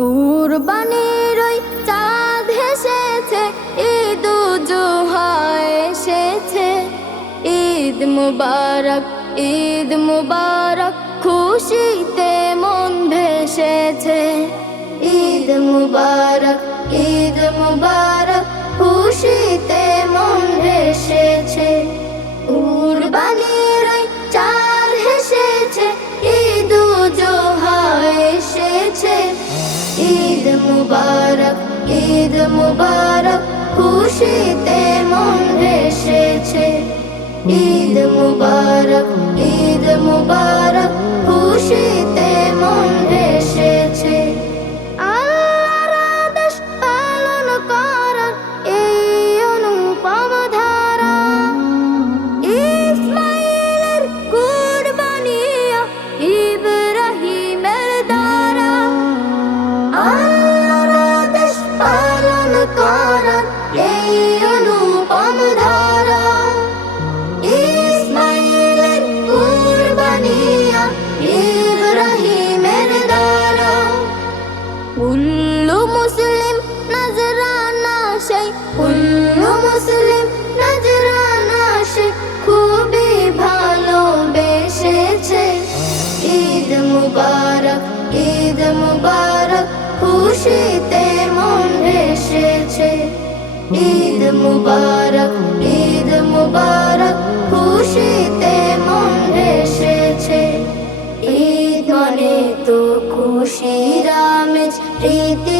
কুরবানির ওই চাঁদ হেসেছে ঈদ জোহা এসেছে। ঈদ মুবারক ঈদ মুবারক, খুশিতে মন ভেসেছে। ঈদ মুবারক ঈদ মুবারক, খুশিতে মন ভেসেছে। ঈদ মুবারক ঈদ মুবারক খুশিতে মন ভেসেছে। ঈদ মুবারক ঈদ মুবারক খুশিতে সেই মুসলিম নজরানা সেই খুবই ভালোবেসেছে ঈদ মুবারক ঈদ মুবারক, খুশিতে মন ভেসেছে। ঈদ মুবারক ঈদ মুবারক, খুশিতে মন ভেসেছে। ঈদ মানে তো খুশির আমেজ প্রীতির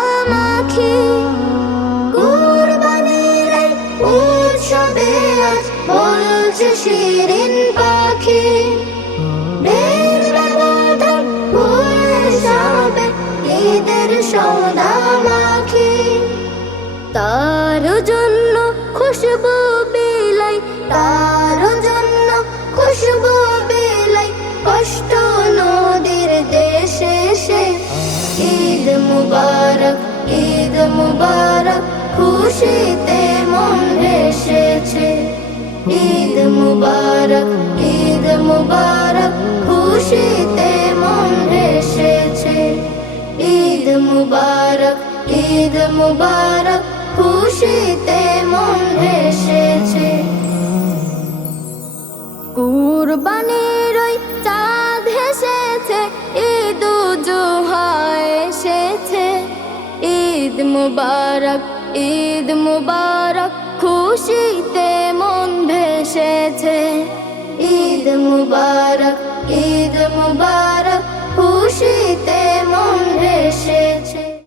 উৎসবে আজ বলছে শিরিন পাখি। ঈদের সদা মাখি। তার জন্য খুশবু বিলাই, তার জন্য খুশবু বিলাই, কষ্ট নদীর দেশে সে ঈদ মুবারক ঈদ মুবারক খুশিতে মুবারক খুশিতে মন ভেসেছে। ঈদ মুবারক ঈদ মুবারক খুশিতে মন ভেসেছে। কুরবানির ওই চাঁদ হেসেছে ঈদ জোহা এসেছে। ঈদ মুবারক ঈদ মুবারক খুশিতে মন ভেসেছে। ঈদ মুবারক ঈদ মুবারক খুশিতে মন ভেসেছে।